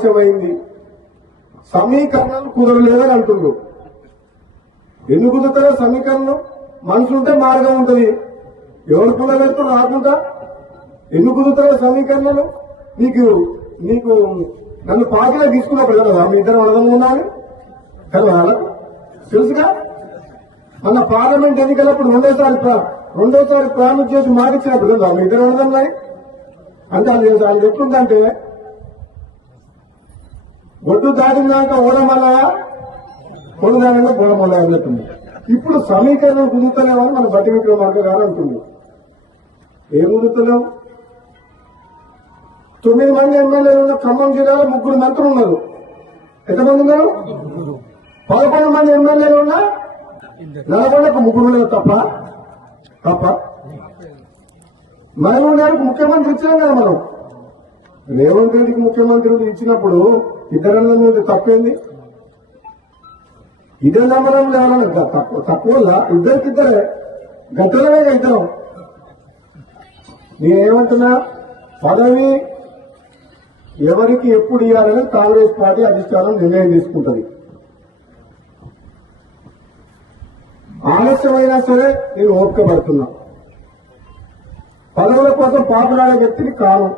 ఆలస్యమైంది, సమీకరణాలు కుదరలేదని అంటున్నారు. ఎందుకు కుదురుతారో సమీకరణం? మనసుంటే మార్గం ఉంటుంది. ఎవరు కుదరలేదు రాకుండా ఎందుకు కుదురుతారో సమీకరణలు? నీకు నీకు నన్ను పార్టీలో తీసుకున్నప్పుడు కదా మీ ఇద్దరు అర్థం ఉన్నాను కదా, తెలుసుగా. మన పార్లమెంట్ ఎన్నికలప్పుడు రెండోసారి ప్రామిస్ చేసి మాటిచ్చినప్పుడు కదా మీ ఇద్దరు అర్థం అంటే అది ఎట్లుందంటే ఒడ్డు దాటినాక ఓడమల్ల కొడు దానిగా బోడమల్ల అన్నట్టుంది. ఇప్పుడు సమీకరణం కుదురుతలేమని మన బట్టి విక్రమార్క గారు అంటుంది. ఏం కుదురుతలేవు? 9 మంది ఎమ్మెల్యేలు ఉన్న ఖమ్మం జిల్లాలో 3 మంత్రులు ఉన్నారు. ఎంతమంది ఉన్నారు? 11 మంది ఎమ్మెల్యేలు ఉన్నా నల్గొండకు 3 ఉన్నారు. తప్ప మహబూబ్ గారికి ముఖ్యమంత్రి ఇచ్చినాం కదా మనం. రేవంత్ రెడ్డికి ముఖ్యమంత్రి ఇచ్చినప్పుడు ఇద్దరన్న మీద తప్పేంది? ఇదే నమ్మడం లేవాలని తక్కువ ఇద్దరికిద్దరే గద్దలమే ఇద్దరం. నేనేమంటున్నా, పదవి ఎవరికి ఎప్పుడు ఇవ్వాలని కాంగ్రెస్ పార్టీ అధిష్టానం నిర్ణయం తీసుకుంటుంది. ఆలస్యమైనా సరే నేను ఓపిక పడుతున్నా. పదవుల కోసం పాపులాడే వ్యక్తిని కాను.